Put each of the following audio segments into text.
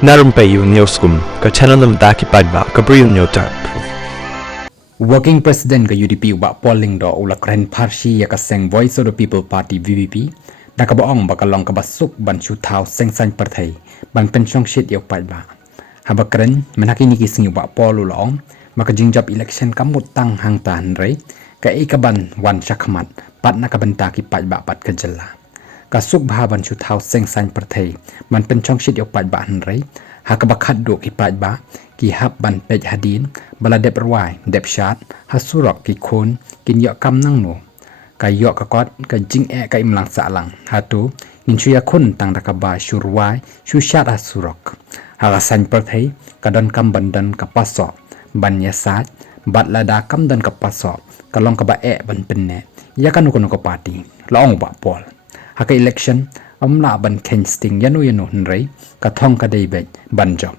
Na Rympei U ka channel nabynta ki paidbah ka Bri U Hynñiewtrep. Working President ka UDP ba polling do ulak ren parsi ya ka seng Voice of the People Party VVP da ka baong ba ka long ka basuk ban chu thau seng san parthai ban pen shongshit yok paidbah habakren menakini ki singi ba pol ulong maka jingjap election kamut tang hang tan rei ka ikaban wan shakmat pat na ka banta ki paidbah pat ka jella kasuk bha ban chu thau seng san parthai ban pen shongshit yok paidbah han rei hakabakat do ki paidbah ki hab ban pej hadin bala dep rwai dep shad surok ki khon kin yo kam nang no ka yo ka kot ka jing ka imlang sa lang hato nin chu ya khun tang da ka ba shu rwai shu shad surok haga san parthai ka don kam bandan ka paso ban ya sat bat lada kam dan ka paso ka long ka ba ban penne ya kanu kono ka party long ba pol haka election amla ban ken sting yanu nrei ka thong ka dei be ban job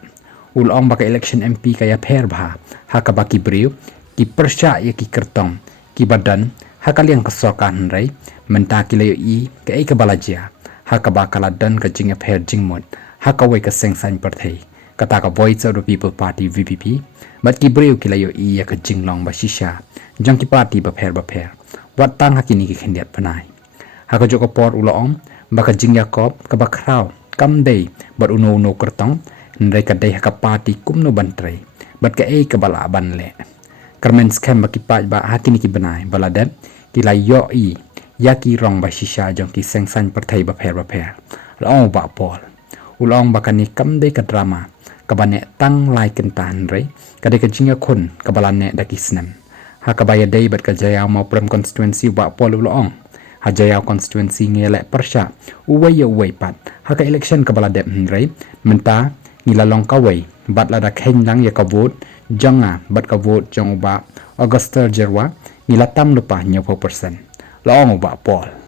ulong baka election MP kaya pher bha haka baki Bri U ki persha ya ki kyrteng ki badan haka liang ka sokan nrei menta ki layo I ka ka balajia haka bakala dan ka jinga pher jingmot haka wei ka seng san parthai kata ka Voice of the People Party VVP bat ki Bri U ki layo I ya ka jinglong ba shisha jang ki party ba pher wat tang hakini ki khendiat panai haka joko por ulong baka jingiarap ka bakraw kam dei bat uno kyrteng nrei ka dei haka party kumno bantrei bat ka ka bala ban le kermen scam baki paidbah hakini ki banai bala dep ki la yo I ïaki rong ba shisha jong ki seng san parthai ba pher long ba pol ulong baka ni kam dei ka drama ka bane tang lai kentan rei ka dei ka jinga khun ka bala ne da ki snem haka baya dei bat ka jaya mau pram constituency ba pol ulong hajaya constituency ngele persha uwei pat haka election ka bala dep nrei menta nilalong ka wei bat lada khen lang ya ka vote jonga bat ka vote jong ba auguster jerwa nilatam lupa 90% long ba pol